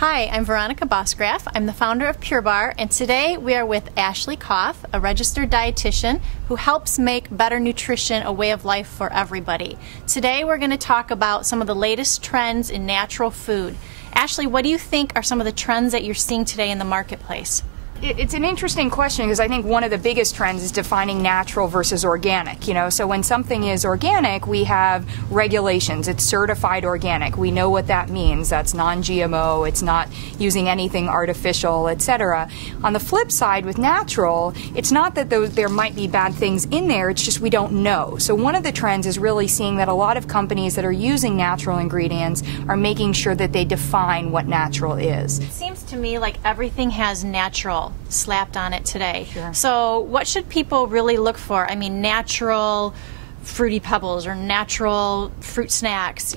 Hi, I'm Veronica Bosgraff. I'm the founder of Pure Barre, and today we are with Ashley Koff, a registered dietitian who helps make better nutrition a way of life for everybody. Today we're going to talk about some of the latest trends in natural food. Ashley, what do you think are some of the trends that you're seeing today in the marketplace? It's an interesting question because I think one of the biggest trends is defining natural versus organic. So when something is organic, we have regulations. It's certified organic. We know what that means. That's non-GMO. It's not using anything artificial, etc. On the flip side, with natural, it's not that there might be bad things in there. It's just we don't know. So one of the trends is really seeing that a lot of companies that are using natural ingredients are making sure that they define what natural is. It seems to me like everything has natural slapped on it today. Sure. So what should people really look for? I mean, natural Fruity Pebbles or natural fruit snacks,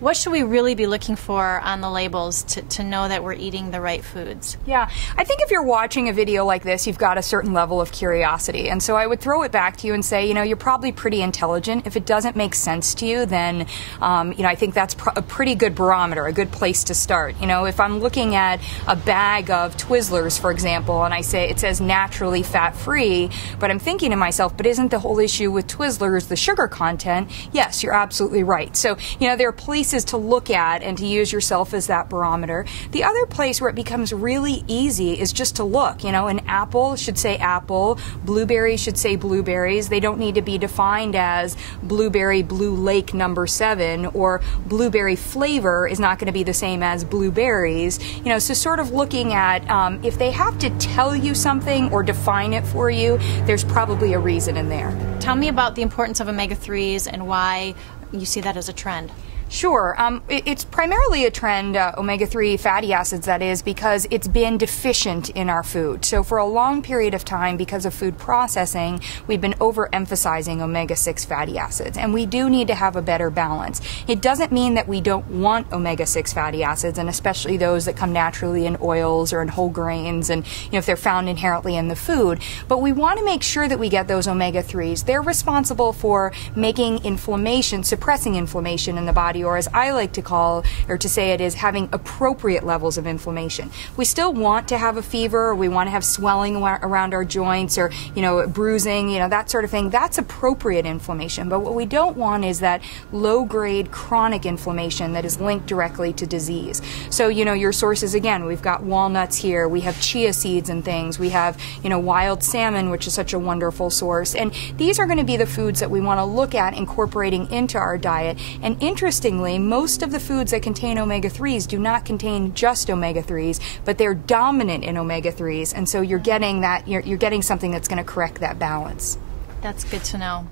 what should we really be looking for on the labels to know that we're eating the right foods? Yeah, I think if you're watching a video like this, you've got a certain level of curiosity, and so I would throw it back to you and say, you're probably pretty intelligent. If it doesn't make sense to you, then, I think that's a pretty good barometer, a good place to start. If I'm looking at a bag of Twizzlers, for example, and I say it says naturally fat-free, but I'm thinking to myself, but isn't the whole issue with Twizzlers the sugar content? Yes, you're absolutely right. So, there are places to look at and to use yourself as that barometer. The other place where it becomes really easy is just to look. An apple should say apple, blueberries should say blueberries. They don't need to be defined as blueberry blue lake number 7, or blueberry flavor is not going to be the same as blueberries. So sort of looking at if they have to tell you something or define it for you, there's probably a reason in there. Tell me about the importance of omega-3s and why you see that as a trend. Sure. It's primarily a trend, omega-3 fatty acids, that is, because it's been deficient in our food. So for a long period of time, because of food processing, we've been overemphasizing omega-6 fatty acids, and we do need to have a better balance. It doesn't mean that we don't want omega-6 fatty acids, and especially those that come naturally in oils or in whole grains, and if they're found inherently in the food, but we want to make sure that we get those omega-3s. They're responsible for making inflammation, suppressing inflammation in the body, or as I like to call, or to say it, is having appropriate levels of inflammation. We still want to have a fever, or we want to have swelling around our joints, or bruising, that sort of thing. That's appropriate inflammation. But what we don't want is that low-grade chronic inflammation that is linked directly to disease. So your sources, again, we've got walnuts here, we have chia seeds and things, we have wild salmon, which is such a wonderful source, and these are going to be the foods that we want to look at incorporating into our diet. And interestingly, most of the foods that contain omega-3s do not contain just omega-3s, but they're dominant in omega-3s, and so you're getting that, you're getting something that's going to correct that balance. That's good to know.